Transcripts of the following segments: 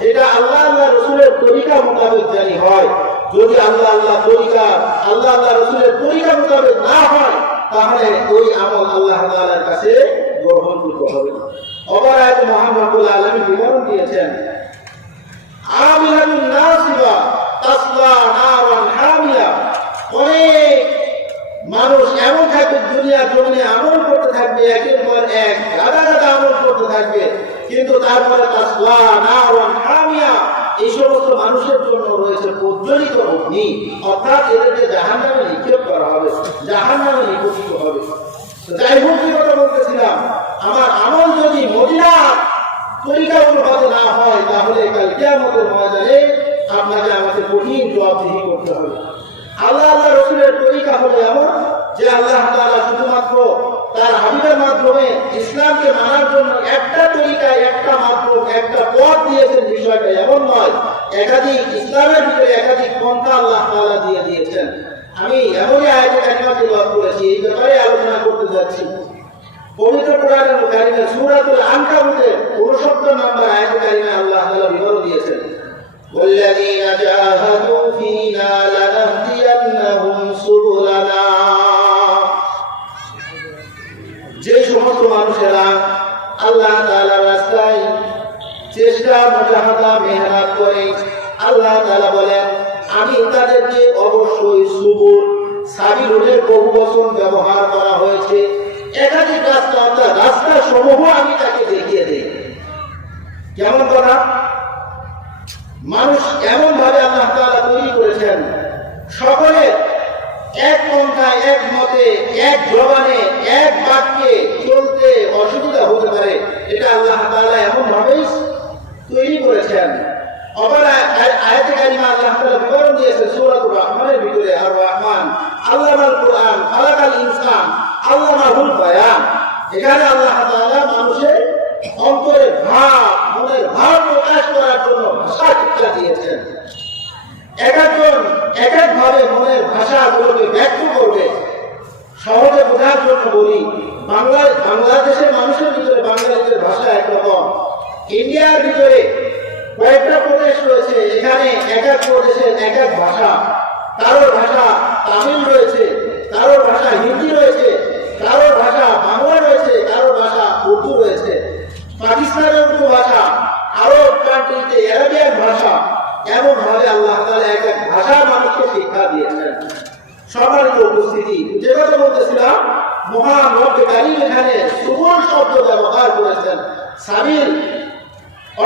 যেটা আল্লাহ আল্লাহ রসুলের তরিকা মোতাবেক জানি হয়। যদি আল্লাহ আল্লাহ রসুলের তরিকা মোতাবেক না হয়, তাহলে ওই আমল আল্লাহ তাআলার কাছে গ্রহণযোগ্য হবে না। অপর আয়াতে মহান রব্বুল আলামিন বিবরণ দিয়েছেন, আমিলাতুন নাসিবা তাসলা নারান হামিয়া। অনেক মানুষ এমন থাকবে দুনিয়া জমিনে আমল করতে থাকবে, একের পর এক গাদা গাদা আমল করতে থাকবে, কিন্তু তারপরে তাসলা নারান হামিয়া, এই সমস্ত মানুষের জন্য রয়েছে প্রজ্বলিত অগ্নি, অর্থাৎ এদেরকে জাহান্নামে নিক্ষেপ করা হবে, জাহান্নামে নিক্ষেপিত হবে। যাই হোক, কি কথা বলতেছিলাম, আমার আমল যদি মদিনার তরিকা অনুপাতে না হয়, তাহলে কাল কিয়ামতের ময়দানে আপনাকে আমাকে কঠিন জবাবদিহি করতে হবে। আল্লাহ আল্লাহ রসুলের তরিকা হলো এমন যে আল্লাহ তাআলা শুধুমাত্র তার হাবিবের মাধ্যমে ইসলামকে মানার জন্য একটা তরিকা, একটা মাধ্যম, একটা পথ দিয়েছেন। বিষয়টা এমন নয়, একাধিক ইসলামের ভিতরে একাধিক পন্থা আল্লাহ তাআলা দিয়ে দিয়েছেন। আমি এমনই আয়াতে কারিমা তেলাওয়াত করেছি, এই ব্যাপারে আলোচনা করতে যাচ্ছি। পবিত্র কোরআনের কারিমে সূরাতুল আনকাবুতের 69 নম্বর আয়াতে কারিমে আল্লাহ তাআলা বিবরণ দিয়েছেন, ওয়াল্লাযীনা জাহাদু ফীনা লানাহদিয়ান্নাহুম সুবুলানা। যে সমস্ত মানুষেরা আল্লাহ তাআলার রাস্তায় চেষ্টা, মুজাহাদা, মেহনত করে, আল্লাহ তাআলা বলেন আমি তাদেরকে অবশ্যই সুবুল, সাবিলুলের বহু বচন ব্যবহার করা হয়েছে, একাধিক রাস্তা, অর্থাৎ রাস্তা সমূহ আমি তাকে দেখিয়ে দেই। কেমন কথা? মানুষ এমন ভাবে আল্লাহ তাআলা তৈরি করেছেন, সকলে এক পন্থায়, এক মতে, এক জবানে, এক বাক্যে চলতে অসুবিধা হতে পারে, এটা আল্লাহ তাআলা এমন ভাবেই তৈরি করেছেন। অপর আয়াতে কারিমা আল্লাহ তাআলা বিবরণ দিয়েছে সূরাতুর রহমানের ভিতরে, আর রহমান আল্লামাল কুরআন খালাকাল ইনসান আল্লামাহুল বায়ান। এখানে আল্লাহ তাআলা মানুষের অন্তরের ভাব, মনের ভাব প্রকাশ করার জন্য ভাষা শিক্ষা দিয়েছেন। এক একজন এক একভাবে মনের ভাষাগুলোকে ব্যক্ত করবে। সহজে বোঝার জন্য বলি, বাংলাদেশের মানুষের ভিতরে বাঙালিদের ভাষা একরকম, ইন্ডিয়ার ভিতরে কয়েকটা প্রদেশ রয়েছে, এখানে এক এক প্রদেশের এক এক ভাষা। কারোর ভাষা তামিল রয়েছে, কারোর ভাষা হিন্দি রয়েছে, কারোর ভাষা বাংলা রয়েছে, কারোর ভাষা উর্দু রয়েছে। পাকিস্তানের উর্দু ভাষা, আরব কান্ট্রিতে অ্যারাবিয়ান ভাষা, এমন ভাবে আল্লাহ তাআলা এক এক ভাষা মানুষকে শিক্ষা দিয়েছেন। সম্মানিত উপস্থিতি, যে কথা বলতেছিলাম, মহান রব্বে কারীম এখানে সুবুল শব্দ ব্যবহার করেছেন। সাবিল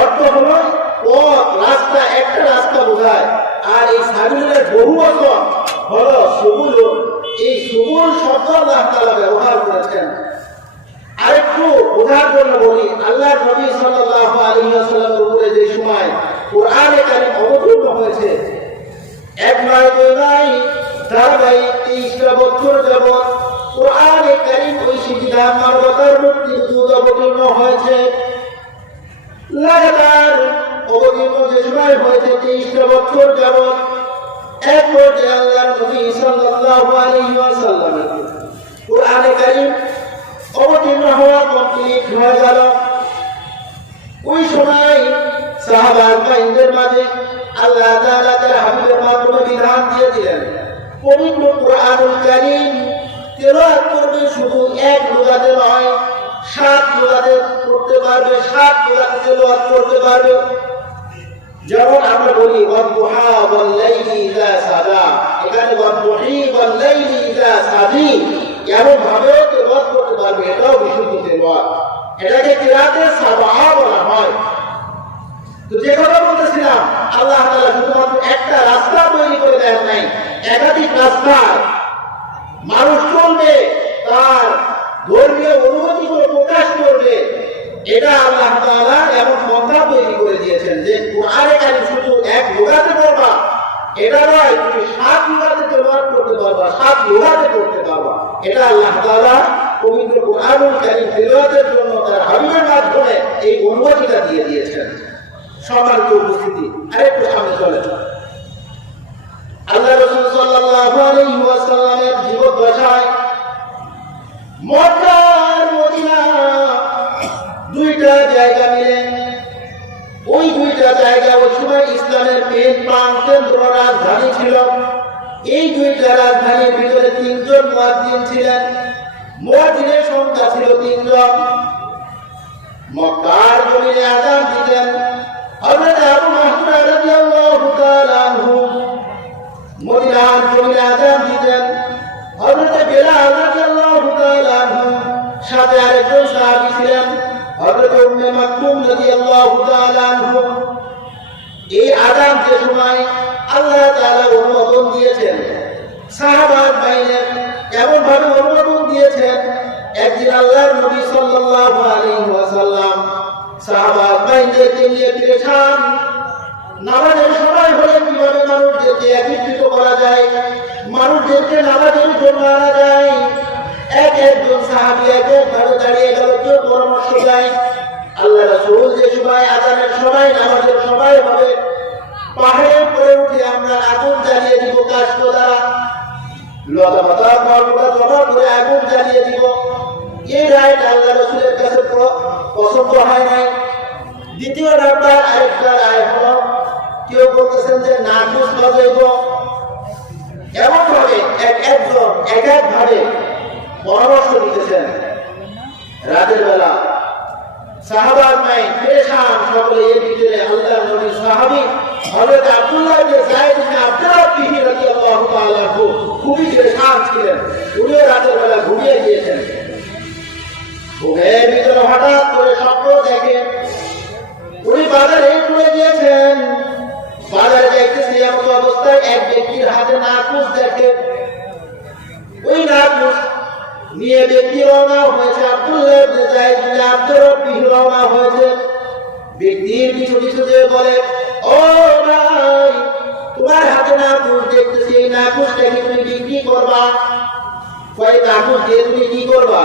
অর্থ হলো পথ, রাস্তা, একটা রাস্তা বোঝায়, আর এই সাবিলের বহু বচন হলো সুবুল। এই সুবুল শব্দ আল্লাহ তাআলা ব্যবহার করেছেন। আরেকটু বোঝার জন্য বলি, আল্লাহর নবী সাল্লাল্লাহু আলাইহি ওয়াসাল্লামের উপরে যে সময় কোরআনে কারীম অবতীর্ণ হয়েছে, এক নয়, দুই নয়, ধারাবাহিক 23টা বছর যাবৎ কোরআনে কারীম ওই সিজদা মানবতার মুক্তির দূত অবতীর্ণ হয়েছে। লাগাতার অবতীর্ণ যে সময় হয়েছে 23টা বছর যাবৎ, এক পর্যায়ে আল্লাহর নবী সাল্লাল্লাহু আলাইহি ওয়াসাল্লামের কোরআনে কারীম অবতীর্ণ হওয়া কমপ্লিট হয়ে গেল। ওই সময় সাহাবা-দের মাঝে আল্লাহ তাআলা তার হাবিবের মাধ্যমে বিধান দিয়ে দিলেন, পবিত্র কোরআনুল কারীম তেলাওয়াত করবে শুধু এক লুগাতে নয়, 7 লুগাতে পড়তে পারবে, 7 লুগাতে তেলাওয়াত করতে পারবে। যেমন আমরা বলি ওয়াদুহা ওয়াল লাইলি ইযা সাজা, এখানে ওয়াদুহি ওয়াল লাইলি ইযা সাজি, এমন ভাবে তেলাওয়াত করতে পারবে, এটাও বিশুদ্ধ তেলাওয়াত। এটাকে কিরাতে সাবাহ বলা হয়। তো যে কথা বলতেছিলাম, আল্লাহ তাআলা শুধুমাত্র একটা রাস্তা তৈরি করে দেন নাই, একাধিক রাস্তায় মানুষ চলবে, তার ধর্মীয় অনুভূতিগুলো প্রকাশ করবে। এটা আল্লাহ তাআলা এমন পন্থা তৈরি করে দিয়েছেন যে কোরআনে কারীম শুধু এক লুগাতে পড়বা, এটা নয়, তুমি 7 লুগাতে তেলাওয়াত করতে পারবা, 7 লুগাতে পড়তে পারবা। এটা আল্লাহ তাআলা পবিত্র কোরআনুল কারীম তেলাওয়াতের জন্য তার হাবিবের মাধ্যমে এই অনুমতিটা দিয়ে দিয়েছেন। সম্মানিত উপস্থিতি, আরেকটু সামনে চলেন। আল্লাহ রাসূল সাল্লাল্লাহু আলাইহি ওয়াসাল্লামের জীবদ্দশায় মক্কা আর মদিনা দুইটা জায়গা মিলে ওই দুইটা জায়গা ওই সময় ইসলামের মেন প্রাণ কেন্দ্র রাজধানী ছিল। এই দুইটা রাজধানীর ভিতরে তিনজন মুয়াজ্জিন ছিলেন। মুয়াজ্জিনের সংখ্যা ছিল তিনজন। মক্কার জমিনে আযান দিতেন হযরত আবু মাহজুর রাদিয়াল্লাহু তাআলা আনহু। মদিনার জমিনে আযান দিতেন হযরত বেলাল রাদিয়াল্লাহু তাআলা আনহু। সাথে আরেকজন সাহাবী ছিলেন হযরত উম্মে মাকতুম রাদিয়াল্লাহু তাআলা আনহু। এই আযান যে সময় আল্লাহ তাআলা অনুমোদন দিয়েছেন, সাহাবার বাইরে এমন ভাবে অনুমোদন দিয়েছেন, একদিন আল্লাহর নবী সাল্লাল্লাহু আলাইহি ওয়াসাল্লাম সাহাবার বাইরেকে নিয়ে পেরেশান। নামাজের সময় হলে কিভাবে মানুষদেরকে একত্রিত করা যায়, মানুষদেরকে নামাজের জন্য আনা যায়। একজন সাহাবী একভাবে দাঁড়িয়ে গেল, কেউ পরামর্শ দেয় আল্লাহ রাসূল যে সময় আযানের সময় নামাজের সময় হবে, পাহাড়ের উপরে উঠে আমরা আগুন জ্বালিয়ে দিব কাষ্ঠ দ্বারা, লতা পাতা ফলমূল জমা করে আগুন জ্বালিয়ে দিব। এই রায়টা আল্লাহ রাসূলের কাছে পছন্দ হয় নাই। দ্বিতীয় নাম্বার আরেকটা রায় হলো, কেউ বলতেছেন যে নাকুশ বাজাইব। এমন ভাবে একজন এক ভাবে পরামর্শ দিতেছেন। রাতের বেলা সাহাবার নাই পেরেশান সকলে। এর ভিতরে আল্লাহর নবীর সাহাবী হযরত আব্দুল্লাহ ইবনে যায়েদ ইবনে আব্দুল্লাহ রাদিয়াল্লাহু তাআলা খুবই পেরেশান ছিলেন। উনিও রাতের বেলা ঘুমিয়ে গিয়েছেন। ঘুমের ভিতরে হঠাৎ করে স্বপ্ন দেখেন উনি বাজারে চলে গিয়েছেন। বাজারে যাইতেছে এমন অবস্থায় এক ব্যক্তির হাতে নাকুশ দেখে। ওই নাকুশ নিয়ে ব্যক্তি রওনা হয়েছে। আব্দুল্লাহ ইবনে যায়েদ ইবনে আব্দুর রওনা হয়েছে। ব্যক্তির পিছু পিছু দিয়ে বলে, ও ভাই, তোমার হাতে নাকুশ দেখতেছি, এই নাকুশটাকে তুমি বিক্রি করবা? কয় নাকুশ দিয়ে তুমি কি করবা?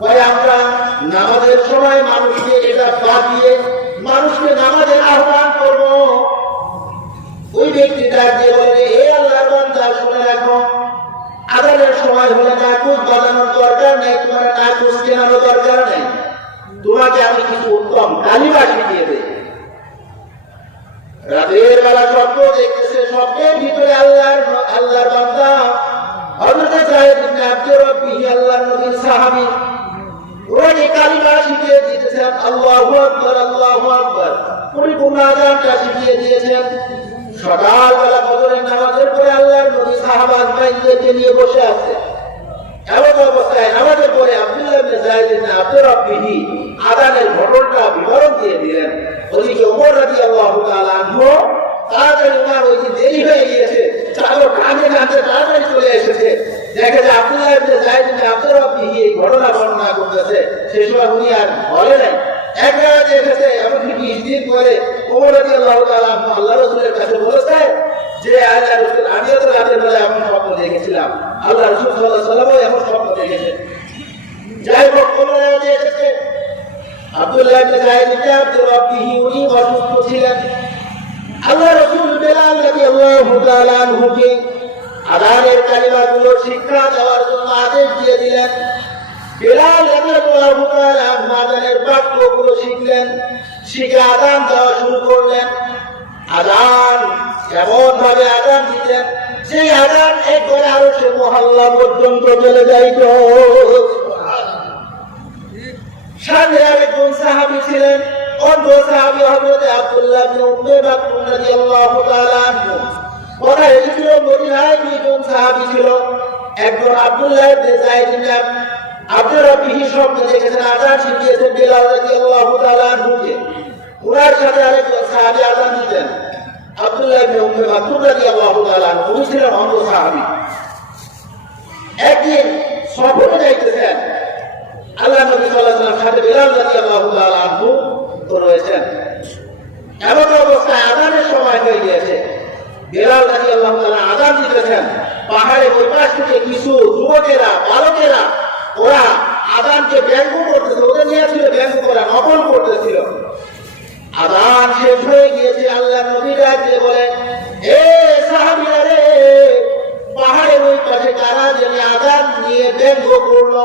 কয় আমরা নামাজের সময় মানুষকে এটা বাঁধিয়ে মানুষকে নামাজের আহ্বান করব। ওই ব্যক্তি ডাক দিয়ে বলে, হে আল্লাহর বান্দা, শুনে রাখো, আযানের সময় হলে নাকুশ বাজানোর দরকার নেই, তোমার নাকুশ কেনারও দরকার নেই। তোমাকে আমি কিছু উত্তম কালিমা শিখিয়ে দেই। রাতের বেলা স্বপ্ন দেখতেছে, স্বপ্নের ভিতরে আল্লাহর বান্দা হযরত যায়েদ ইবনে আব্দুর আল্লাহর নবীর সাহাবী ওই কালিমা শিখিয়ে দিয়েছেন। আল্লাহু আকবার, আল্লাহু আকবার পরিপূর্ণ আযানটা শিখিয়ে দিয়েছেন। সকালবেলা ফজরের নামাজের পরে আল্লাহর নবী সাহাবার বাইনদেরকে নিয়ে বসে আছে। এমন অবস্থায় নামাজের পরে আব্দুল্লাহ ইবনে যায়েদ ইবনে আব্দুর আযানের ঘটনাটা বিবরণ দিয়ে দিলেন। ওদিকে ওমর রাদিয়াল্লাহু তাআলা আনহু তাড়াতাড়ি, ওনার ওই দেরি হয়ে গিয়েছে, চালক কাঁদতে কাঁদতে তাড়াতাড়ি চলে এসেছে। দেখে যে আব্দুল্লাহ ইবনে যায়েদ ইবনে আব্দুর এই ঘটনা বর্ণনা করতেছে। সে সময় উনি আর বলে নাই, এক রাতে এসেছে। এমনকি 20 দিন পরে ওমর রাদিয়াল্লাহু তাআলা আনহু আল্লাহ রাসূলের কাছে বলেছে যে আল্লাহ রাসূল, আমিও তো রাতের বেলা এমন স্বপ্ন দেখেছিলাম, আল্লাহ রাসূল সাল্লাল্লাহু আলাইহি ওয়াসাল্লামও এমন স্বপ্ন দেখেছেন। যাই হোক, ওমর রাজি এসেছে। আব্দুল্লাহ ইবনে যায়েদ ইবনে আব্দুর উনি অসুস্থ ছিলেন। আল্লাহ রাসূল বেলাল রাদিয়াল্লাহু তাআলা আনহুকে আযানের কালিমাগুলো শিক্ষা দেওয়ার জন্য আদেশ দিয়ে দিলেন। বেলাল রাদিয়াল্লাহু তাআলা আযানের বাক্যগুলো শিখলেন, শিখে আযান দেওয়া শুরু করলেন। আযান এমন ভাবে আযান দিতেন, সেই আযান একবারে আরশে মুহাল্লা পর্যন্ত চলে যাইত। সাথে আরেকজন সাহাবী ছিলেন, অন্য সাহাবী হযরত আব্দুল্লাহ ইবনে উম্মে মাকতুম রাদিয়াল্লাহু তাআলা আনহু। ওরা এসেছিল মদিনায়, দুইজন সাহাবী ছিল। একজন আব্দুল্লাহ ইবনে যায়েদ ইবনে আব্দুর শব্দ দেখেছেন, আযান শিখিয়েছেন বেলাল রাদিয়াল্লাহু তাআলা আনহুকে। ওনার সাথে আরেকজন সাহাবী আযান দিতেন, আব্দুল্লাহ ইবনে উম্মে মাকতুম রাদিয়াল্লাহু তাআলা আনহু। উনি ছিলেন অন্য সাহাবী। একদিন সফরে যাইতেছেন, আল্লাহ নবী সাল্লাল্লাহু আলাইহি ওয়াসাল্লাম সাথে বেলাল রাদিয়াল্লাহু তাআলা আনহু তো রয়েছেন। এমন অবস্থায় আযানের সময় হয়ে গিয়েছে। বেলাল রাদিয়াল্লাহু তাআলা আযান দিতেছেন। পাহাড়ের ওই পাশ থেকে কিছু যুবকেরা, বালকেরা, ওরা আযানকে ব্যঙ্গ করতেছিল। ওদের নিয়ে ছিল ব্যঙ্গ করা, নকল করতেছিল। আযান শেষ হয়ে গিয়েছে। আল্লাহ নবী ডাকে বলে, এ সাহাবীরা রে, পাহাড়ের ওই পাশে কারা জানি আযান নিয়ে ব্যঙ্গ করলো,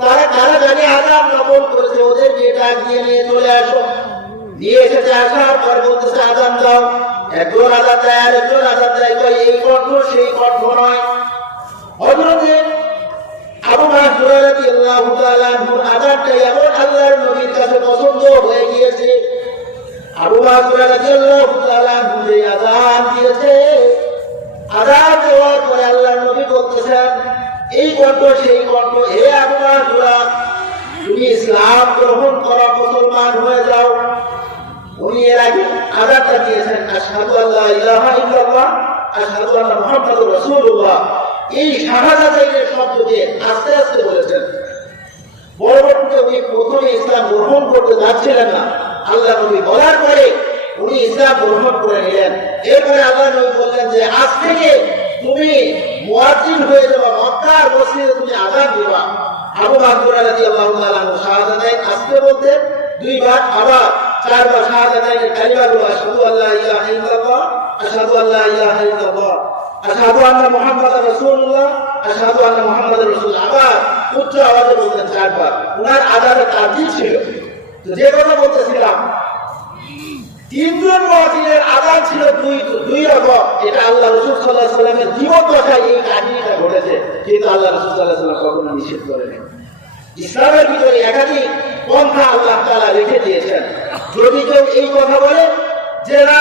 তারা কারা জানি আযান নকল করেছে, ওদেরকে ডাক দিয়ে নিয়ে চলে আসো। নিয়ে এসেছে, আসার পর বলতেছে আযান দাও। একজন আযান দেয় আর একজন আযান দেয়, কই এই কণ্ঠ সেই কণ্ঠ নয়। হযরতে আবু মাহযুরা রাদিয়াল্লাহু তাআলা আনহুর আযানটা এমন আল্লাহর নবীর কাছে পছন্দ হয়ে গিয়েছে। আবু মাহযুরা রাদিয়াল্লাহু তাআলা আনহু যে আযান দিয়েছে, আযান দেওয়ার পরে আল্লাহর নবী বলতেছেন এই কণ্ঠ সেই কণ্ঠ, হে আবু মাহযুরা তুমি ইসলাম গ্রহণ করো, মুসলমান হয়ে যাও। উনি এর আগে আযানটা দিয়েছেন আশহাদু আল্লা ইলাহা ইল্লাল্লাহ আশহাদু আন্না মুহাম্মাদুর রাসূলুল্লাহ, এই শাহাদাতের শব্দকে আস্তে আস্তে বলেছেন। পরবর্তীতে উনি প্রথমে ইসলাম গ্রহণ করতে যাচ্ছিলেন না, আল্লাহ নবী বলার পরে উনি ইসলাম গ্রহণ করে নিলেন। এরপরে আল্লাহ নবী বললেন যে আজ থেকে তুমি মুয়াজ্জিন হয়ে যাবে, মক্কার মসজিদে তুমি আযান দিবা। আবু মাহযুরা রাদিয়াল্লাহু তাআলা আনহু শাহাদাতাইন আস্তে বলতেন দুইবার, আবার চারবার শাহাদাতাইনের কালিমাগুলো আশহাদু আল্লা ইলাহা ইল্লাল্লাহ আশহাদু আল্লা ইলাহা ইল্লাল্লাহ আশহাদু আন্না মুহাম্মাদুর রাসূলুল্লাহ আশহাদু আন্না মুহাম্মাদুর রাসূলুল্লাহ, আবার উচ্চ আওয়াজে বলতেন চারবার। ওনার আযানের তারতিব ছিল। তো যে কথা বলতেছিলাম, তিনজন মুয়াজ্জিনের আযান ছিল দুই রকম। এটা আল্লাহ রাসূল সাল্লাল্লাহু আলাইহি ওয়াসাল্লামের জীবন দশায় এই কাহিনীটা ঘটেছে, কিন্তু আল্লাহ রাসূল সাল্লাল্লাহু আলাইহি ওয়াসাল্লাম কখনো নিষেধ করেননি। ইসলামের ভিতরে একাধিক পন্থা আল্লাহ তাআলা রেখে দিয়েছেন। যদি কেউ এই কথা বলে যে না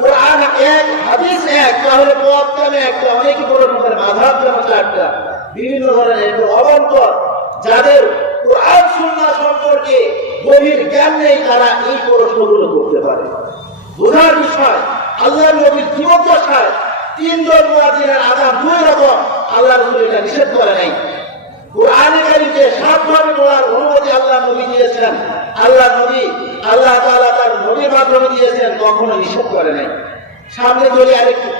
কোরআন এক হাদিস এক, তাহলে পথ কামে একটা, অনেকে বড় করে মাযহাব যেমন চারটা, বিভিন্ন ধরনের অবান্তর যাদের কোরআন সুন্নাহ সম্পর্কে গভীর জ্ঞান নেই, তারা এই প্রশ্নগুলো করতে পারে। বোঝার বিষয়, আল্লাহর নবীর জীবন দশায় তিনজন মুয়াজ্জিনের আযান দুই রকম, আল্লাহ রাসূল এটা নিষেধ করে নাই। কোরআনে কারীমকে সাতভাবে পড়ার অনুমতি আল্লাহ নবী দিয়েছেন, আল্লাহ তাআলা তার নবীর মাধ্যমে দিয়েছেন, কখনো নিষেধ করে নাই। সামনে চলে আরেকটু,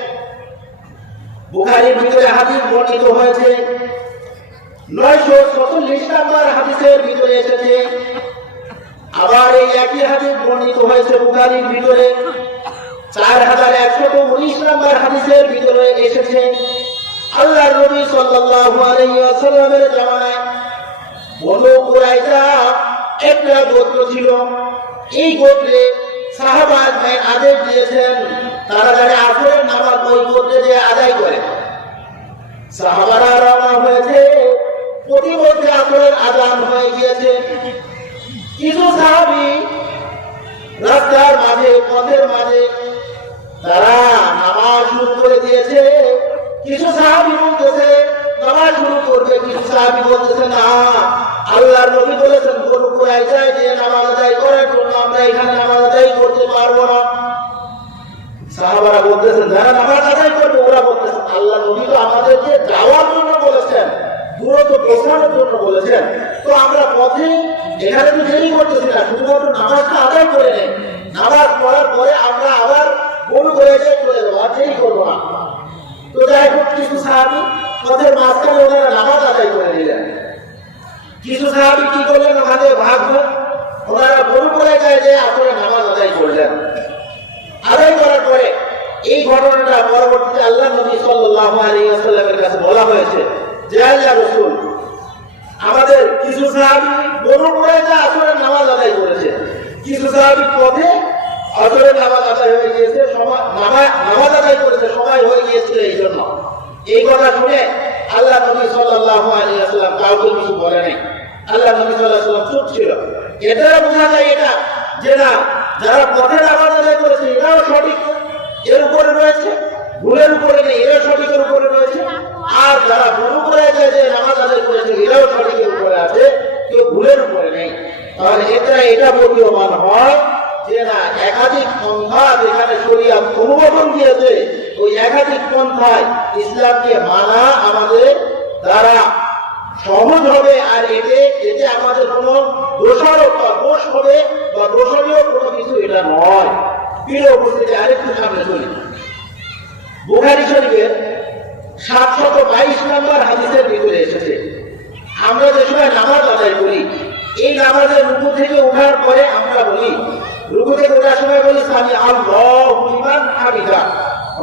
বুখারীর ভিতরে হাদিস বর্ণিত হয়েছে 946 নম্বর হাদিসের ভিতরে এসেছে। আবার এই একই হাদিস বর্ণিত হয়েছে বুখারীর ভিতরে 4119 নম্বর হাদিসের ভিতরে এসেছে। আল্লাহর নবী সাল্লাল্লাহু আলাইহি ওয়াসাল্লামের জামানায় বনু কুরাইজা একটা গোত্র ছিল। এই গোত্রে সাহাবায়ে আদেশ দিয়েছেন তারা যারা আসরের নামাজ ওই গোত্রে যে আদায় করে। সাহাবারা রওনা হয়েছে, প্রতিমধ্যে আসরের আযান হয়ে গিয়েছে। কিছু সাহাবী রাস্তার মাঝে, পথের মাঝে তারা নামাজ শুরু করে দিয়েছে। কিছু সাহাবী বলতেছে নামাজ শুরু করবে, কিছু সাহাবী বলতেছে না, আল্লাহর নবী বলেছেন বনু কুরাইজায় যে নামাজ আদায় করার জন্য, আমরা এখানে নামাজ আদায় করতে পারবো না। সাহাবারা বলতেছেন যারা নামাজ আদায় করবে, ওরা বলতেছেন আল্লাহ নবী তো আমাদেরকে যাওয়ার জন্য বলেছেন, দূরত্ব পৌঁছানোর জন্য বলেছেন, তো আমরা পথে এখানে তো দেরি করতেছি না, শুধুমাত্র নামাজটা আদায় করে নেই, নামাজ পড়ার পরে আমরা আবার বনু কুরাইজায় চলে যাবো, আর দেরি করবো না। তো যাই হোক, কিছু সাহাবী পথের মাঝখানে ওনারা নামাজ আদায় করে নিলেন। কিছু সাহাবী কি করলেন, ওখানে ভাগ হয়ে ওনারা বনু কুরাইজায় যে আসলে নামাজ আদায় করলেন। আদায় করার পরে এই ঘটনাটা পরবর্তীতে আল্লাহ নবী সাল্লাল্লাহু আলাইহি ওয়াসাল্লামের কাছে বলা হয়েছে যে আল্লাহ রাসূল, আমাদের কিছু সাহাবী বনু কুরাইজা আসলে নামাজ আদায় করেছে, কিছু সাহাবী পথে আসলে নামাজ আদায় হয়ে গিয়েছে, নামাজ আদায় করেছে, সময় হয়ে গিয়েছিল। এই জন্য এই কথা শুনে আল্লাহ নবী সাল্লাল্লাহু আলাইহি ওয়াসাল্লাম কাউকে কিছু বলে নাই। আল্লাহ নবী সাল্লাল্লাহু আলাইহি ওয়াসাল্লাম চুপ ছিল। এটা বোঝা যায় এটা যে না, যারা পথে নামাজ আদায় করেছে এরাও সঠিক এর উপরে রয়েছে, ভুলের উপরে নেই, এরাও সঠিকের উপরে রয়েছে। আর যারা বনু কুরাইজা যে নামাজ আদায় করেছে এরাও সঠিকের উপরে আছে, কেউ ভুলের উপরে নেই। তাহলে এটা প্রতীয়মান হয় যে না, একাধিক পন্থা যেখানে শরীয়ত অনুমোদন দিয়েছে, ওই একাধিক পন্থায় ইসলামকে মানা আমাদের দ্বারা সহজ হবে। আর এতে আমাদের কোনো দোষারোপ বা দোষ হবে বা দোষণীয় কোনো কিছু এটা নয়। প্রিয় উপস্থিতি, আরেকটু সামনে চলি। বুখারী শরীফের 722 নম্বর হাদিসের ভিতরে এসেছে, আমরা যে সময় নামাজ আদায় করি, এই নামাজের রুকু থেকে ওঠার পরে আমরা বলি, রুকু থেকে ওঠার সময় বলি সামি আল্লাহু লিমান হামিদা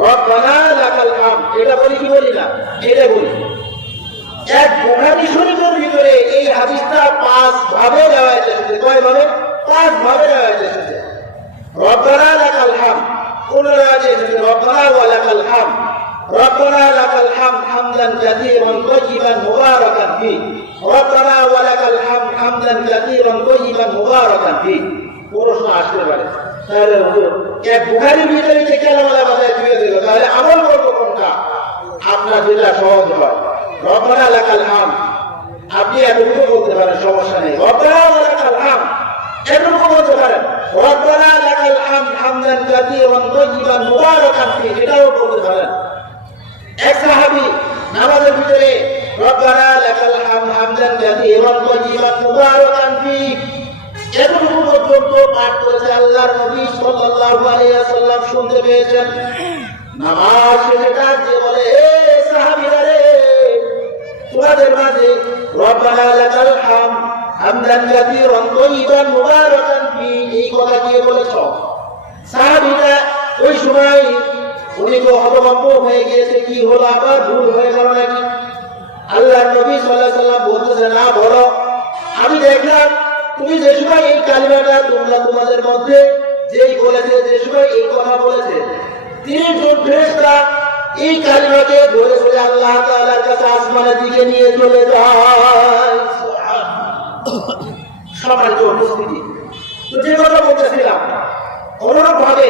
রব্বানা লাকাল হামদ। এটা বলি কি বলি না? এটা বলি। এক বুখারী শরীফের ভিতরে এই হাদিসটা 5 ভাবে রিওয়ায়াত এসেছে। কয় ভাবে? 5 ভাবে রিওয়ায়াত এসেছে। পুনরায় রব্বানা ওয়া লাকাল হামদ, রব্বানা লাকাল হামদ হামদান কাসীরান তাইয়িবান মুবারাকান ফি, রব্বানা ওয়া লাকাল হামদ হামদান কাসীরান তাইয়িবান মুবারাকান ফি। প্রশ্ন আসতে পারে, তাহলে হুজুর এক বুখারীর ভিতরে যে কালামালা বাজায় দিয়ে দিল, তাহলে আমল করবো কোনটা? আপনার যেটা সহজ হয়, রব্বানা লাকাল হামদ আপনি এতটুকু বলতে পারেন, সমস্যা নেই। রব্বানা ওয়া লাকাল হামদ এতটুকু বলতে পারেন, রব্বানা লাকাল হামদ হামদান কাসীরান তাইয়িবান মুবারাকান ফি এটাও বলতে পারেন। এক সাহাবী নামাজের ভিতরে রব্বানা লাকাল হামদ হামদান কাসীরান তাইয়িবান মুবারাকান ফি এতটুকু পর্যন্ত পাঠ করেছে। আল্লাহর নবী সাল্লাল্লাহু আলাইহি ওয়াসাল্লাম শুনতে পেয়েছেন। নামাজ শেষে ডাক দিয়ে বলে, এ সাহাবীরা রে, তোমাদের মাঝে রব্বানা লাকাল হামদ হামদান কাসীরান তাইয়িবান মুবারাকান ফি এই কথা কে বলেছ? সাহাবীরা ওই সময় উনি তো হতভম্ব হয়ে গিয়েছে, কি হলো, আবার ভুল হয়ে গেল নাকি? আল্লাহর নবী সাল্লাল্লাহু আলাইহি ওয়াসাল্লাম বলতেছে, না বলো, আমি দেখলাম তুমি যে সময় এই কালিমাটা তোমরা তোমাদের মধ্যে যেই বলেছে, যে সময় এই কথা বলেছে, 3 জন ফেরেশতা এই কালিমাকে ধরে ধরে আল্লাহ তাআলার কাছে আসমানের দিকে নিয়ে চলে যায়। সম্মানিত উপস্থিতি, তো যে কথা বলতেছিলাম, অনুরূপ ভাবে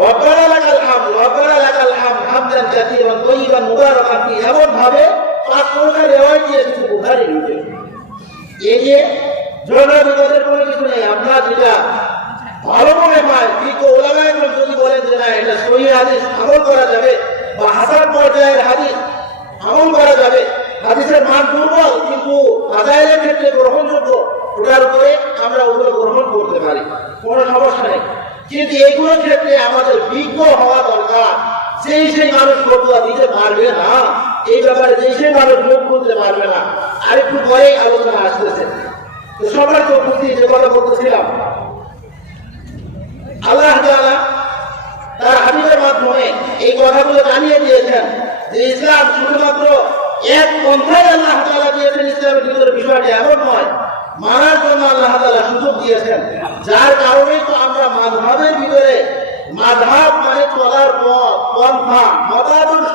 রব্বানা লাকাল হামদ, রব্বানা লাকাল হামদ হামদান কাসীরান তাইয়িবান মুবারাকান ফি এমন ভাবে 5 প্রকার রিওয়ায়াত দিয়েছে বুখারীর ভিতরে। এই যে জনবিবাদের কোনো কিছু নেই, আমরা যেটা ভালো মনে হয়, কিন্তু ওলামায়ে কেরাম যদি বলেন যে না এটা সহিহ হাদিস আমল করা যাবে বা হাসান পর্যায়ের হাদিস আমল করা যাবে, হাদিসের মান দুর্বল কিন্তু ফাজাইলের ক্ষেত্রে গ্রহণযোগ্য, ওটার উপরে আমরা ওগুলো গ্রহণ করতে পারি, কোনো সমস্যা নেই। কিন্তু এইগুলোর ক্ষেত্রে আমাদের বিজ্ঞ হওয়া দরকার। সেই মানুষ ফতোয়া দিতে পারবে না এই ব্যাপারে, সেই মানুষ মুখ খুলতে পারবে না। আরেকটু পরেই আলোচনা আসতেছে। সবার তো বুঝি যে কথা বলতেছিলাম, আল্লাহ তাআলা তার হাবিবের মাধ্যমে এই কথাগুলো জানিয়ে দিয়েছেন যে ইসলাম শুধুমাত্র এক পন্থায় আল্লাহ তাআলা দিয়েছেন। ইসলামের ভিতরে বিষয়টি এমন নয়, মানার জন্য আল্লাহ তাআলা সুযোগ দিয়েছেন, যার কারণে তো আমরা মাযহাবের ভিতরে, মাযহাব মানে চলার পথ, পন্থা, মতাদর্শ,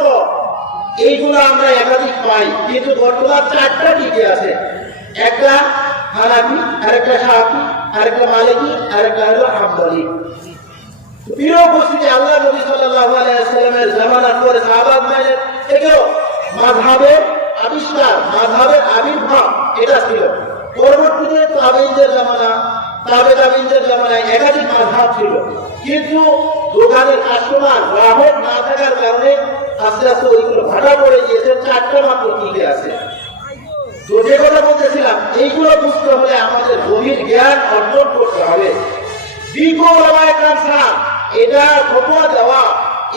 এইগুলো আমরা একাধিক পাই, কিন্তু বর্তমান 4টা টিকে আছে। একটা হানাফি, আরেকটা শাফি, আরেকটা মালিকি, আরেকটা হলো হাম্বলি। প্রিয় উপস্থিতি, আল্লাহ নবী সাল্লাল্লাহু আলাইহি ওয়াসাল্লামের জামানার পরে সাহাবাগণের থেকেও মাযহাবের আবিষ্কার, মাযহাবের আবির্ভাব এটা ছিল। পরবর্তীতে তাবেঈনদের জামানা, তাবেঈনদের জামানায় একাধিক মাযহাব ছিল, কিন্তু দোকানের কাস্টমার গ্রাহক না থাকার কারণে আস্তে আস্তে ওইগুলো ভাটা পড়ে গিয়েছে, 4টা মাত্র টিকে আছে। তো যে কথা বলতেছিলাম, এইগুলো বুঝতে হলে আমাদের গভীর জ্ঞান অর্জন করতে হবে। বিজ্ঞ ওলামায়ে কেরাম ছাড়া এটা ফতোয়া দেওয়া,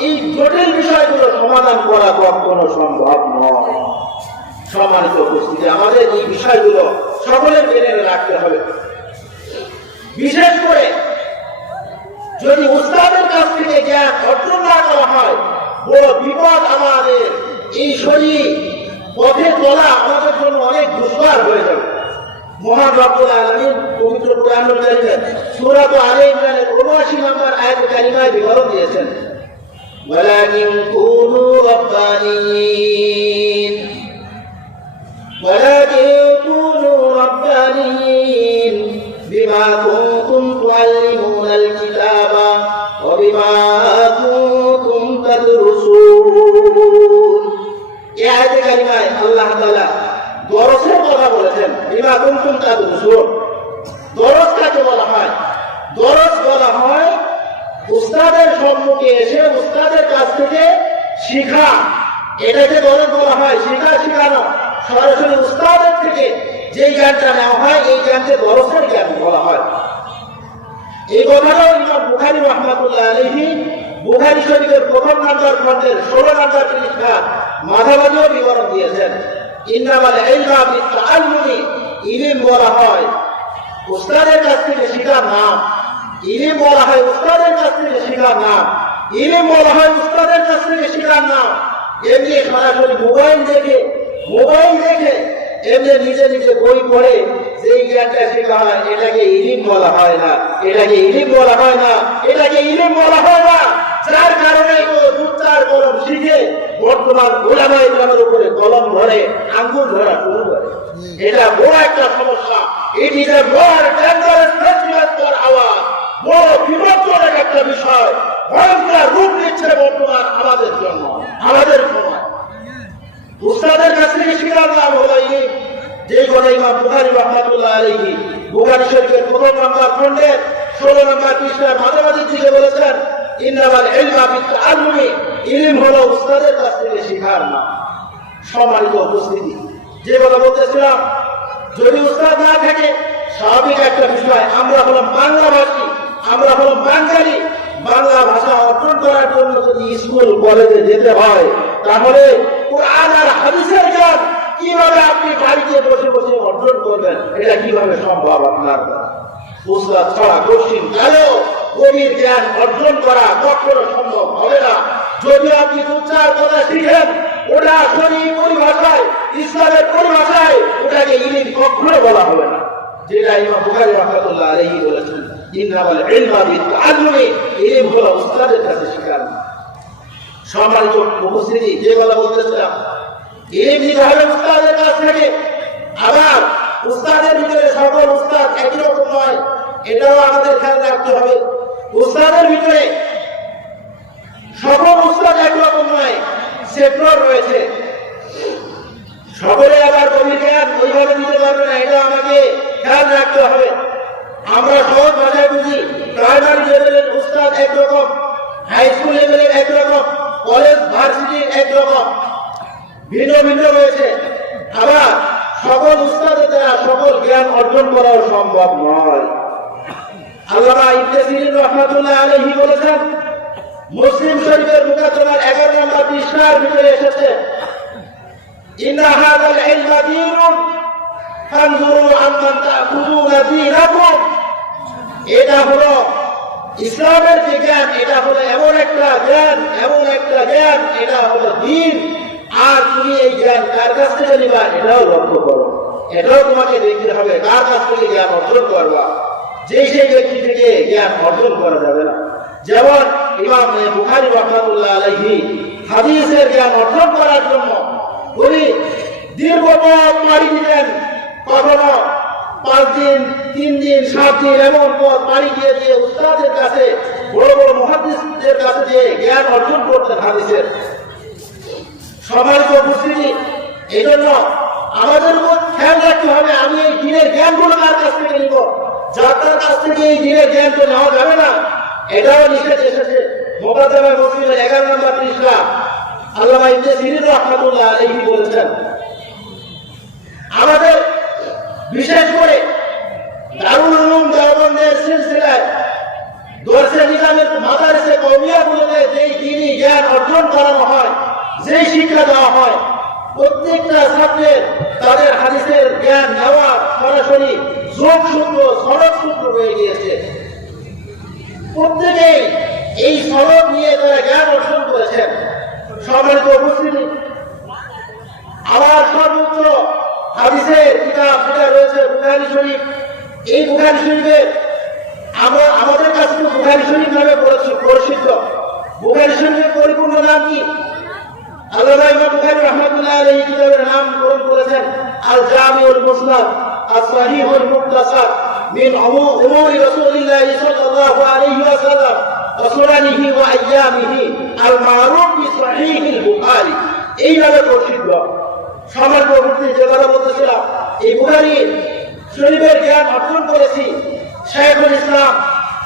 এই জটিল বিষয়গুলো সমাধান করা কখনো সম্ভব নয়। সম্মানিত উপস্থিতি, আমাদের এই বিষয়গুলো সকলের জেনে রাখতে হবে। বিশেষ করে যদি উস্তাদের কাছ থেকে জ্ঞান অর্জন না করা হয়, বড় বিপদ। আমাদের এই শরীর পথে চলা আমাদের জন্য অনেক দুষ্কর হয়ে যাবে। মহান রব্বুল আলামিন পবিত্র কোরআনুল কারীমে সূরা আলে ইমরানের ৭৯ নম্বর আয়াতে কারিমায় বিবরণ দিয়েছেন, ওয়ালাকিন কুনু রাব্বানিয়িন, ওয়ালাকিন কুনু রাব্বানিয়িন বিমা কুনতুম তুআল্লিমুনাল কিতাবা ওয়া বিমা কুনতুম তাদরুসুন। এই আয়াতে কারিমায় আল্লাহ তাআলা দরসের কথা বলেছেন। বিমা কুনতুম তাদরুসুন, দরস কাকে বলা হয়? দরস বলা হয় উস্তাদের সম্মুখে এসে উস্তাদের কাছ থেকে শিখা, এটাকে দরস বলা হয়। শিখানো, সরাসরি উস্তাদের থেকে যেই জ্ঞানটা নেওয়া হয় এই জ্ঞানকে দরসের জ্ঞান বলা হয়। এই কথাটাও ইমাম বুখারী রাহমাতুল্লাহ আলাইহি বুখারী শরীফের ১ম নম্বর খণ্ডের ১৬ নম্বর পৃষ্ঠা মাঝামাঝিও বিবরণ দিয়েছেন। ইন্নামাল ইলমু বিত-তাআল্লুমি, ইলম বলা হয় উস্তাদের কাছ থেকে শেখার নাম। ইলম বলা হয় উস্তাদের কাছ থেকে শেখার নাম। ইলম বলা হয় উস্তাদের কাছ থেকে শেখার নাম। এমনি সরাসরি মোবাইল দেখে এমনি নিজে নিজে বই পড়ে যেই জ্ঞানটা শেখা হয় এটাকে ইলম বলা হয় না, এটাকে ইলম বলা হয় না, এটাকে ইলম বলা হয় না। যার কারণে তো দুচার কলম শিখে বর্তমান ওলামায়ে কেরামের উপরে কলম ধরে আঙ্গুল ধরা শুরু করে। এটা বড় একটা সমস্যা। It is a more dangerous festival for our, বড় বিপজ্জনক একটা বিষয়, ভয়ঙ্কর রূপ নিচ্ছে বর্তমান আমাদের জন্য, আমাদের সময়। উস্তাদের কাছ থেকে শিকার লাভ হলো যে কথা ইমাম বুখারী রাহমাতুল্লাহ আলাইহি বুখারী শরীফের ১৫ নম্বর খণ্ডের ১৬ নম্বর পৃষ্ঠার মাঝামাঝি দিকে বলেছেন, ইন্নামাল ইলমা বিত্তাআল্লুমি, ইলম হলো উস্তাদের কাছ থেকে শেখার নাম। সম্মানিত উপস্থিতি, যে কথা বলতেছিলাম, যদি উস্তাদ না থাকে স্বাভাবিক একটা বিষয়, আমরা হলাম বাংলাভাষী, আমরা হলাম বাঙালি, বাংলা ভাষা অর্জন করার জন্য যদি স্কুল কলেজে যেতে হয়, তাহলে কোরআন আর হাদিসের জ্ঞান কিভাবে আপনি বাড়িতে বসে বসে অর্জন করবেন? এটা কিভাবে সম্ভব? আপনার উস্তাদ ছাড়া কঠিন কালেও গভীর জ্ঞান অর্জন করা কখনো সম্ভব হবে না। যদি আপনি দুচার কথা শিখেন, ওটা শরীয়ত পরিভাষায়, ইসলামের পরিভাষায় ওটাকে ইলম কখনো বলা হবে না, যেটা ইমাম বুখারী রাহমাতুল্লাহ আলাইহি বলেছেন, ইন্নামাল ইলমা বিত্তাআল্লুমি, ইলম হলো উস্তাদের কাছে শেখার। সম্মানিত উপস্থিতি, যে কথা বলতেছিলাম, ইলম নিতে হবে উস্তাদের কাছ থেকে। আবার উস্তাদের ভিতরে সকল উস্তাদ একই রকম নয়, এটাও আমাদের খেয়াল রাখতে হবে। উস্তাদের ভিতরে সকল উস্তাদ একরকম নয়, সেক্টর রয়েছে। সকলে আবার গভীর জ্ঞান ওইভাবে দিতে পারবে না, এটা আমাকে খেয়াল রাখতে হবে। আমরা সহজ ভাষায় বুঝি, প্রাইমারি লেভেলের উস্তাদ একরকম, হাই স্কুল লেভেলের একরকম, কলেজ ভার্সিটির একরকম, ভিন্ন ভিন্ন রয়েছে। আবার সকল উস্তাদের দ্বারা সকল জ্ঞান অর্জন করা সম্ভব নয়। আল্লামা ইবনে সিরিন রাহমাতুল্লাহ আলাইহি বলেছেন, মুসলিম শরীফের মুকাদ্দমার 11 নম্বর পৃষ্ঠার ভিতরে এসেছে, ইন্না হাযাল ইলমা দীনুন ফানজুরু আম্মান তা'খুযুনা দীনাকুম। এটা হলো ইসলামের যে জ্ঞান, এটা হলো এমন একটা জ্ঞান, এমন একটা জ্ঞান, এটা হলো দ্বীন। আর তুমি এই জ্ঞান কার কাছ থেকে নিবা এটাও লক্ষ্য করো, এটাও তোমাকে দেখতে হবে কার কাছ থেকে জ্ঞান অর্জন করবা। সেই ব্যক্তি থেকে জ্ঞান অর্জন করা যাবে না। যেমন ইমাম বুখারী রাহমাতুল্লাহ আলাইহি হাদিসের জ্ঞান অর্জন করার জন্য উনি দীর্ঘ পথ পাড়ি দিতেন, কখনো 5 দিন, 3 দিন, 7 দিন এমন পথ পাড়ি দিয়ে দিয়ে উস্তাদের কাছে, বড় বড় মুহাদ্দিসদের কাছে যে জ্ঞান অর্জন করতেন হাদিসের। সম্মানিত উপস্থিতি, এই জন্য আমাদের উপর খেয়াল রাখতে হবে, আমি এই দিনের জ্ঞানগুলো কার কাছ থেকে নিব, যার কাছ থেকে এই দিনের জ্ঞান তো নেওয়া যাবে না। এটাও নিষেধ এসেছে মুকাদ্দমা মুসলিমের 11 নম্বর পৃষ্ঠা। আল্লামা ইবনে সিরিন রাহমাতুল্লাহ আলাইহি বলেছেন, আমাদের বিশেষ করে দারুল উলুম দেওবন্দের সিলসিলায় দরসে নিজামের মাদারিসে কওমিয়াগুলোতে যেই দ্বীনি জ্ঞান অর্জন করানো হয়, যেই শিক্ষা দেওয়া হয়, প্রত্যেকটা ছাত্রের তাদের হাদিসের জ্ঞান নেওয়া সরাসরি যোগসূত্র, সনদসূত্র হয়ে গিয়েছে। প্রত্যেকেই এই সনদ নিয়ে তারা জ্ঞান অর্জন করেছেন। সম্মানিত উপস্থিতি, আবার সর্বোচ্চ হাদিসের কিতাব যেটা রয়েছে বুখারী শরীফ, এই বুখারী শরীফে আমাদের কাছে তো বুখারী শরীফ নামে পরিচিত। বুখারী শরীফের পরিপূর্ণ নাম কি? আল্লামা ইমাম বুখারী রাহমাতুল্লাহ আলাইহি কিতাবের নাম গ্রহণ করেছেন আল জামিউল মুসনাদ as-সাহিহুল মুখতাসার মিন উমুরি রাসূলিল্লাহ সাল্লাল্লাহু আলাইহি ওয়াসাল্লাম ওয়া সুনানিহি ওয়া আইয়ামিহি আল মারুফ বি সাহিহিল বুখারী, এই নামে পরিচিত। সম্মানিত উপস্থিতি, যে কথা বলতেছিলাম, এই বুখারী শরীফের জ্ঞান অর্জন করেছি শাইখুল ইসলাম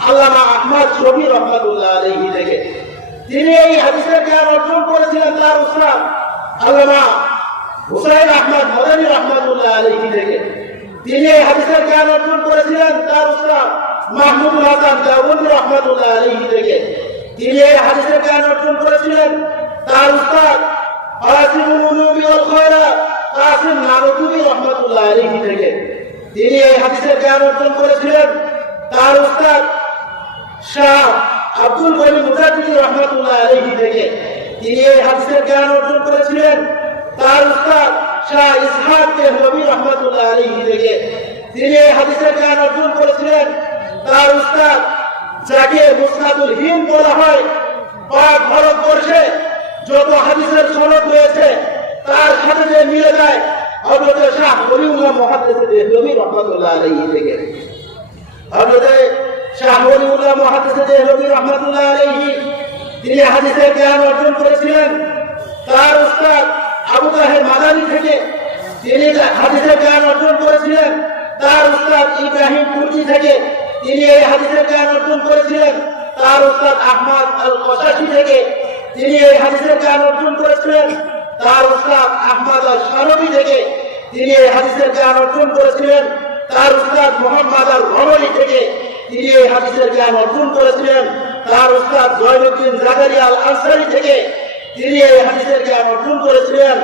আল্লামা আহমদ শফী রাহমাতুল্লাহ আলাইহি থেকে। তিনি এই হাদিসের জ্ঞান অর্জন করেছিলেন তার উস্তাদ আল্লামা হুসাইন আহমদ মাদানী রাহমাতুল্লাহ আলাইহি থেকে। তিনি এই হাদিসের জ্ঞান অর্জন করেছিলেন তার উস্তাদ মাহমুদুল হাসান দেওবন্দি রাহমাতুল্লাহ আলাইহি থেকে। তিনি এই হাদিসের জ্ঞান অর্জন করেছিলেন তার উস্তাদ কাসিমুল উলুমি ওয়াল খায়রাত কাসিম নানুতুবি রাহমাতুল্লাহ আলাইহি থেকে। তিনি এই হাদিসের জ্ঞান অর্জন করেছিলেন তার উস্তাদ শাহ আব্দুল গনি মুজাদ্দিদি রাহমাতুল্লাহ আলাইহি থেকে। তিনি এই হাদিসের জ্ঞান অর্জন করেছিলেন তার উস্তাদ শাহ ইসহাক দেহলভী রাহমাতুল্লাহ আলাইহি থেকে। তিনি এই হাদিসের জ্ঞান অর্জন করেছিলেন তার উস্তাদ, যাকে মুসনাদুল হিন্দ বলা হয়, পাক ভারতবর্ষে যত হাদিসের সনদ রয়েছে তার সাথে যে মিলে যায় হযরত শাহ ওলিউল্লাহ মুহাদ্দিস দেহলভী রাহমাতুল্লাহ আলাইহি থেকে। হযরত শাহ ওলিউল্লাহ মুহাদ্দিস দেহলভী রাহমাতুল্লাহ আলাইহি তিনি হাদিসের জ্ঞান অর্জন করেছিলেন তার উস্তাদ আবু তাহের মাদানী থেকে। তিনি হাদিসের জ্ঞান অর্জন করেছিলেন তার উস্তাদ ইব্রাহিম কুরজি থেকে। তিনি এই হাদিসের জ্ঞান অর্জন করেছিলেন তার উস্তাদ আহমদ আল কসাসি থেকে। তিনি এই হাদিসের জ্ঞান অর্জন করেছিলেন তার উস্তাদ আহমদ আল শারবি থেকে। তিনি এই হাদিসের জ্ঞান অর্জন করেছিলেন তার উস্তাদ মুহাম্মদ আল রমলি থেকে। তিনি এই হাদিসের জ্ঞান অর্জন করেছিলেন তার উস্তাদ জয়নুদ্দিন জাকারিয়া আল আনসারী থেকে। তিনি এই হাদিসের জ্ঞান অর্জন করেছিলেন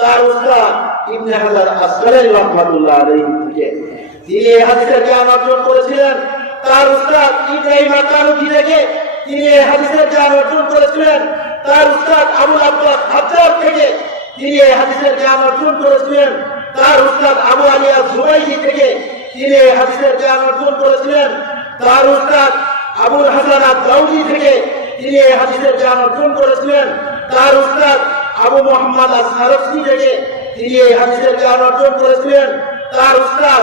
তার উস্তাদ ইবনে হাজার আসকালানী রাহমাতুল্লাহ আলাইহি থেকে। তিনি এই হাদিসের জ্ঞান অর্জন করেছিলেন তার উস্তাদ ইব্রাহিম আল-কানুকি থেকে। তিনি এই হাদিসের জ্ঞান অর্জন করেছিলেন তার উস্তাদ আবুল আব্বাস হাজ্জাজ থেকে। তিনি এই হাদিসের জ্ঞান অর্জন করেছিলেন তার উস্তাদ আবু আলী আল-জুবাইরি থেকে। তিনি এই হাদিসের জ্ঞান অর্জন করেছিলেন তার উস্তাদ আবুল হাসান আদ-দাউদি থেকে। তিনি এই হাদিসের জ্ঞান অর্জন করেছিলেন তার উস্তাদ আবু মুহাম্মদ আস-সারফি থেকে। তিনি এই হাদিসের জ্ঞান অর্জন করেছিলেন তার উস্তাদ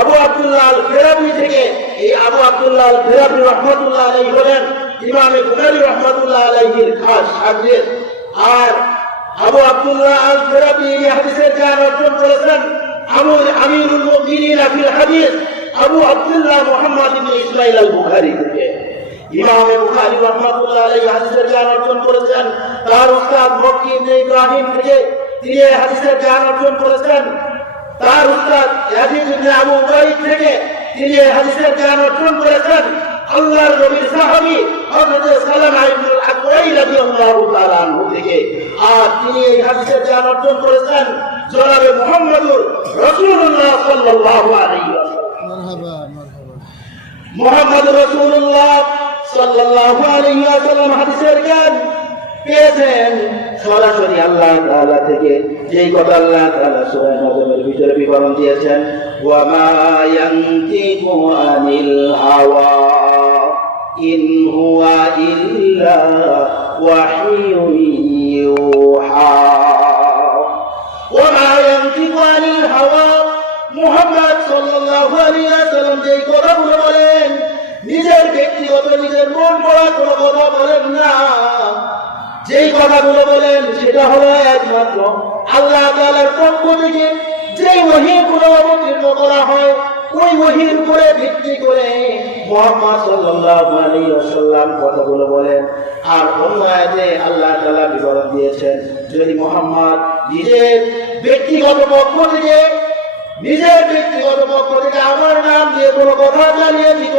আবু আব্দুল্লাহ আল-ফিরাবি থেকে। এই আবু আব্দুল্লাহ আল-ফিরাবি রাহমাতুল্লাহ আলাইহি হলেন ইমামে বুখারী রাহমাতুল্লাহ আলাইহির খাস শাগির্দ। আর আবু আব্দুল্লাহ আল-ফিরাবি এই হাদিসের জ্ঞান অর্জন করেছেন আমিরুল মুমিনিন ফিল হাদিস আবু আব্দুল্লাহ মুহাম্মদ ইবনে ইসমাঈল আল-বুখারী থেকে। ইমামে বুখারী রাহমাতুল্লাহ আলাইহি হাদিসের জ্ঞান অর্জন করেছেন তার উস্তাদ মক্কি ইবনে ইব্রাহিম থেকে। তিনি এই হাদিসের জ্ঞান অর্জন করেছেন তার উস্তাদ ইয়াজিদ ইবনে আবু উবাইদ থেকে। তিনি এই হাদিসের জ্ঞান অর্জন করেছেন আল্লাহর নবীর সাহাবী হযরত সালামা ইবনুল আকওয়াই রাদিয়াল্লাহু তাআলা আনহু থেকে। আর তিনি এই হাদিসের জ্ঞান অর্জন করেছেন জনাবে মুহাম্মদুর রাসূলুল্লাহ সাল্লাল্লাহু আলাইহি ওয়াসাল্লাম। মারহাবা মারহাবা। মুহাম্মদুর রাসূলুল্লাহ সাল্লাল্লাহু আলাইহি ওয়াসাল্লাম হাদিসের জ্ঞান পেয়েছেন সরাসরি আল্লাহ তাআলা থেকে। যেই কথা আল্লাহ তাআলা সূরা নাজমের ভিতরে বিবরণ দিয়েছেন, ওয়া মা ইয়ানতিকু আনিল হাওয়া ইন হুয়া ইল্লা ওয়াহিয়ুন ইউহা। ওয়া মা ইয়ানতিকু আনিল হাওয়া, মুহাম্মদ সাল্লাল্লাহু আলাইহি ওয়াসাল্লাম যেই কথাগুলো বলেন নিজের ব্যক্তিগত নিজের মন গড়া কোনো কথা বলেন না। যেই কথাগুলো বলেন সেটা হলো একমাত্র আল্লাহ তাআলার পক্ষ থেকে যেই ওহীগুলো অবতীর্ণ করা হয় ওই ওহীর উপরে ভিত্তি করে মুহাম্মদ সাল্লাল্লাহু আলাইহি ওয়াসাল্লাম কথাগুলো বলেন। আর অন্য আয়াতে আল্লাহ তাআলা বিবরণ দিয়েছেন, যদি মুহাম্মদ নিজের ব্যক্তিগত পক্ষ থেকে আমার নাম দিয়ে কোনো কথা জানিয়ে দিত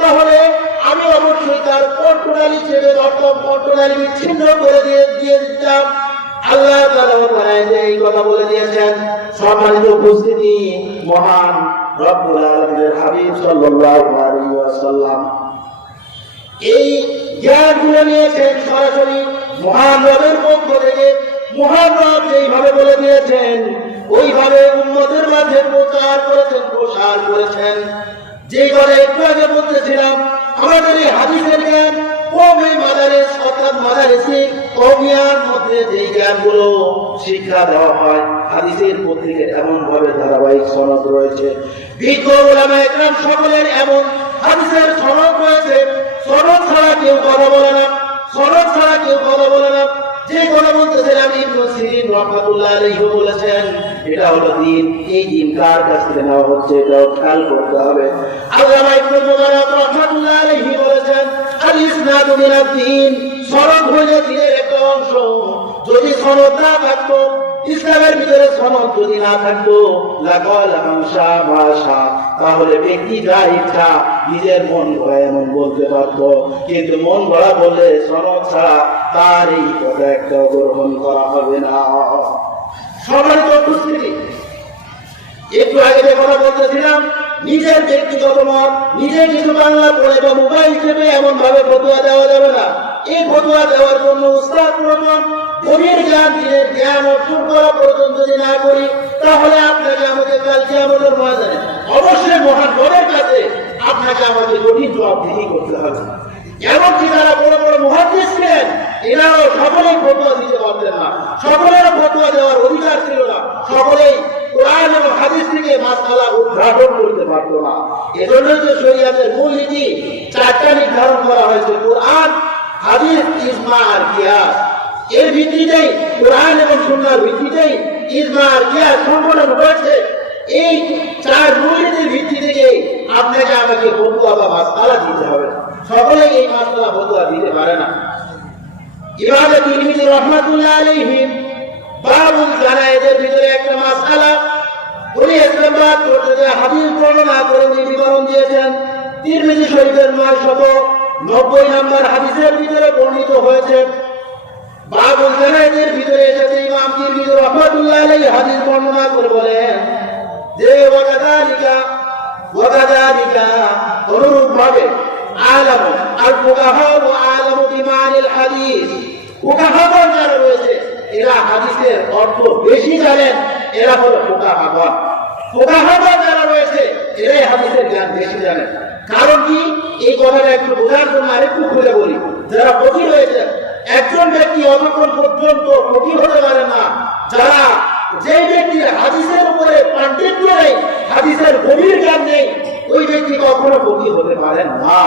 তাহলে আমি অবশ্যই তার পট্টনালী ছেড়ে ধরতাম, পট্টনালী বিচ্ছিন্ন করে দিয়ে দিতাম। আল্লাহ তাআলা এই কথা বলে দিয়েছেন। সম্মানিত উপস্থিতি, মহান রব্বুল আলামিনের হাবিব সাল্লাল্লাহু আলাইহি ওয়াসাল্লাম এই জ্ঞানগুলো নিয়েছেন সরাসরি মহান রবের পক্ষ থেকে। মহান রব যেইভাবে বলে দিয়েছেন ওইভাবে উম্মতের মাঝে প্রচার করেছেন। যেই কথা একটু আগে বলতেছিলাম, আমাদের এই হাদিসের জ্ঞান কওমি মাদারিস অর্থাৎ মাদারিসে কওমিয়ার মধ্যে যেই জ্ঞানগুলো শিক্ষা দেওয়া হয় হাদিসের পত্রিকায় এমন ভাবে ধারাবাহিক সনদ রয়েছে। বিজ্ঞ উলামা একরাম সকলের এমন হাদিসের সনদ রয়েছে, সনদ ছাড়া কেউ কথা বলে না, সনদ ছাড়া কেউ কথা বলে না। যে কথা বলতেছিলাম ইবনে সিরিন রাহমাতুল্লাহ আলাইহি বলেছেন এটা হলো দ্বীন। এই দ্বীন কার কাছ থেকে নেওয়া হচ্ছে এটাও খেয়াল করতে হবে। আল্লামা ইবনে মুবারক রাহমাতুল্লাহ আলাইহি বলেছেন আল ইসনাদু মিনাদ দ্বীন, সনদ হলো দ্বীনের একটা অংশ। যদি সনদ না থাকতো, ইসলামের ভিতরে সনদ যদি না থাকতো লাকালা মানশা মাশা, তাহলে ব্যক্তি যা ইচ্ছা নিজের মন গড়া এমন বলতে পারতো। কিন্তু মন গড়া বলে সনদ ছাড়া তার এই কথা একটা গ্রহণ করা হবে না। সম্মানিত উপস্থিতি, একটু আগে যে কথা বলতেছিলাম নিজের ব্যক্তিগত মত নিজে কিছু বাংলা পড়ে বা মোবাইল চেপে এমন ভাবে ফতোয়া দেওয়া যাবে না। এই ফতোয়া দেওয়ার জন্য উস্তাদ প্রয়োজন, গভীর জ্ঞান দিনের জ্ঞান অর্জন করা প্রয়োজন। যদি না করি তাহলে আপনাকে আমাকে কাল কিয়ামতের ময়দানে অবশ্যই মহান রবের কাছে আপনাকে আমাকে কঠিন জবাবদিহি করতে হবে। এমনকি যারা বড় বড় মুহাদ্দিস ছিলেন এরাও সকলেই ফতোয়া দিতে পারতেন না, সকলের ফতোয়া দেওয়ার অধিকার ছিল না, সকলেই কোরআন এবং হাদিস থেকে মাসআলা উদ্ঘাটন করতে পারতো না। এজন্যই তো শরীয়তের মূলনীতি চারটা নির্ধারণ করা হয়েছে: কোরআন, হাদিস, ইজমা আর কিয়াস। এর ভিত্তিতেই, কোরআন এবং সুন্নাহর ভিত্তিতেই ইজমা আর কিয়াস সংগঠন হয়েছে। এই চার মূলনীতির ভিত্তি থেকে আপনাকে আমাকে ফতোয়া বা মাসআলা দিতে হবে। সকলেই এই মাসআলা ফতোয়া দিতে পারে না। ইমাম তিরমিজি রাহমাতুল্লাহ আলাইহি বাবুল জানায়েজের ভিতরে একটা মাসআলা উনি ইসলামাবাদ করতে যে হাদিস বর্ণনা করে উনি বিবরণ দিয়েছেন। তিরমিজি শরীফের 990 নম্বর হাদিসের ভিতরে বর্ণিত হয়েছে। বাবুল জানায়েজের ভিতরে এসেছে ইমাম তিরমিজি রাহমাতুল্লাহ আলাইহি হাদিস বর্ণনা করে বলেন যে ওয়াকাযালিকা অনুরূপভাবে আলামু আল ফুকাহা ওয়া আলামু বিমানিল হাদিস, ফুকাহাগণ যারা রয়েছে এরা হাদিসের অর্থ বেশি জানেন, এরা হলো ফুকাহাগণ। ফুকাহাগণ যারা রয়েছে এরাই হাদিসের জ্ঞান বেশি জানেন। কারণ কি? এই কথাটা একটু বোঝার জন্য আরেকটু খুলে বলি। যারা ফকিহ রয়েছে, একজন ব্যক্তি অতক্ষণ পর্যন্ত ফকিহ হতে পারে না যারা, যে ব্যক্তির হাদিসের উপরে পাণ্ডিত্য নেই, হাদিসের গভীর জ্ঞান নেই, ওই ব্যক্তি কখনো ফকিহ হতে পারেন না।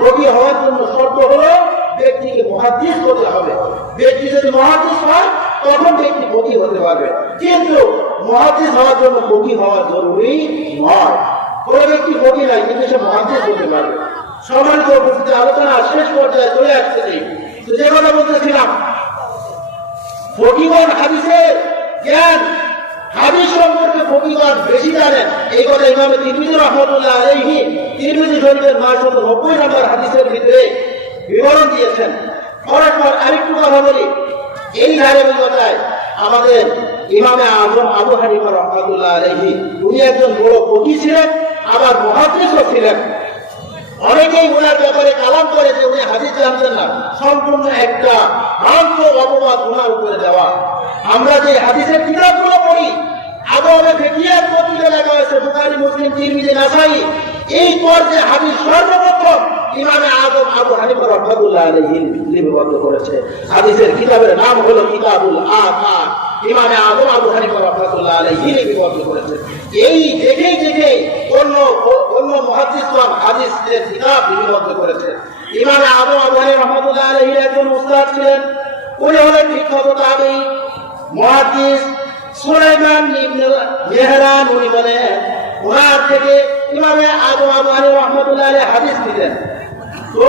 ফকিহ হওয়ার জন্য শর্ত হলো ব্যক্তিকে মুহাদ্দিস হতে হবে। ব্যক্তি যদি মুহাদ্দিস হয় তখন ব্যক্তি ফকিহ হতে পারবে, কিন্তু মুহাদ্দিস হওয়ার জন্য ফকিহ হওয়া জরুরি নয়। কোন ব্যক্তি ফকিহ নাই কিন্তু সে মুহাদ্দিস হতে পারবে। সম্মানিত উপস্থিতি, আলোচনা শেষ পর্যায়ে চলে আসছে। তো যে কথা বলতেছিলাম, ফকিহগণ হাদিসের জ্ঞান, হাদিস সম্পর্কে ফকিহগণ বেশি জানেন, এই কথা ইমাম তিরমিজি রাহমাতুল্লাহ আলাইহি তিরমিজি শরীফের 990 নম্বর হাদিসের ভিতরে বিবরণ দিয়েছেন। পরস্পর আরেকটু কথা বলি, এই ধারাবাহিকতায় আমাদের ইমামে আজম আবু হানিফা রাহমাতুল্লাহ আলাইহি উনি একজন বড় ফকিহ ছিলেন, আবার মুহাদ্দিসও ছিলেন। অনেকেই ওনার ব্যাপারে কালাম করে যে উনি হাদিস জানতেন না, সম্পূর্ণ একটা ভ্রান্ত অপবাদ ওনার উপরে দেওয়া। আমরা যে হাদিসের কিতাবগুলো পড়ি, আদবে ফিকহিয়াত পত্রিকা লেখা হয়েছে বুখারী, মুসলিম, তিরমিজি, নাসাঈ, এই পর্যায়ে হাদিস সর্বপ্রথম ইমামে আজম আবু হানিফা রাহমাতুল্লাহ আলাইহি লিপিবদ্ধ করেছে। হাদিসের কিতাবের নাম হলো কিতাবুল আসার। ইমামে আজম আবু হানিফা রাহমাতুল্লাহ আলাইহি লিপিবদ্ধ করেছে। এই দেখেই অন্য মুহাদ্দিসগণ হাদিসের কিতাব লিপিবদ্ধ করেছে। ইমামে আজম আবু হানিফা রাহমাতুল্লাহ আলাইহি একজন উস্তাদ ছিলেন। উনি হলেন বিখ্যাত তাবেঈ মুহাদ্দিস সুলাইমান ইবনে মেহরান। উনি বলেন ওনার থেকে ইমামে আজম আবু হানিফা রাহমাতুল্লাহ আলাইহি হাদিস নিতেন। তো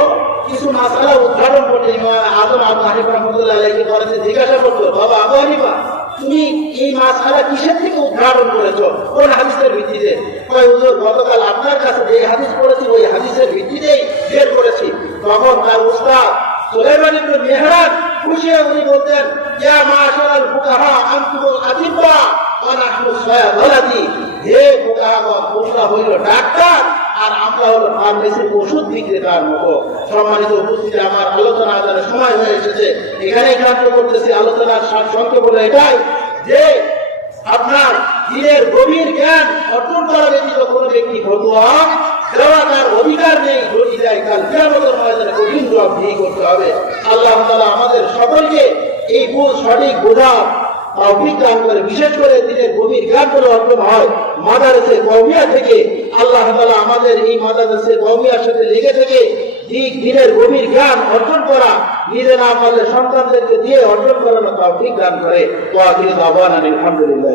কিছু মাসআলা উদ্ঘাটন করতে ইমাম আজম আবু হানিফা রাহমাতুল্লাহ আলাইহি বলেছে, জিজ্ঞাসা করতো, বাবা আবু হানিফা, তুমি এই মাসআলা কিসের থেকে উদ্ঘাটন করেছো, কোন হাদিসের ভিত্তিতে? কয় হুজুর, গতকাল আপনার কাছে যে হাদিস পড়েছি ওই হাদিসের ভিত্তিতেই বের করেছি। তখন তার উস্তাদ সুলাইমান ইবনে মেহরান খুশি হয়ে উনি বলতেন, ইয়া মাশারাল ফুকাহা আনতুমুল আতিব্বা ওয়া নাহনু সায়াদালাদি, হে ফুকাহাগণ, তোমরা হইল ডাক্তার আর আমরা হলো ফার্মেসির ওষুধ বিক্রেতার মতো। সম্মানিত উপস্থিতি, আমার আলোচনা আদানের সময় হয়ে এসেছে, এখানেই ক্ষান্ত করতেছি। আলোচনার সংক্ষেপ হলো এটাই যে আপনার দিনের গভীর জ্ঞান অর্জন করা ব্যতীত কোনো ব্যক্তি ফতোয়া দেওয়া তার অধিকার নেই। যদি দেয় কাল কিয়ামতের ময়দানে কঠিন জবাবদিহি করতে হবে। আল্লাহ তাআলা আমাদের সকলকে এই ভুল সঠিক বোঝার তৌফিক দান করে, বিশেষ করে দিনের গভীর জ্ঞান করে অর্জন হয় মাদারসে কওমিয়া থেকে। আল্লাহ তাআলা আমাদের এই মাদারসে কওমিয়ার সাথে লেগে থেকে দিনের গভীর জ্ঞান অর্জন করা, নিজে না পারলে সন্তানদেরকে দিয়ে অর্জন করার তৌফিক দান করে। ওয়া আখিরু দাওয়ানা আলহামদুলিল্লাহ।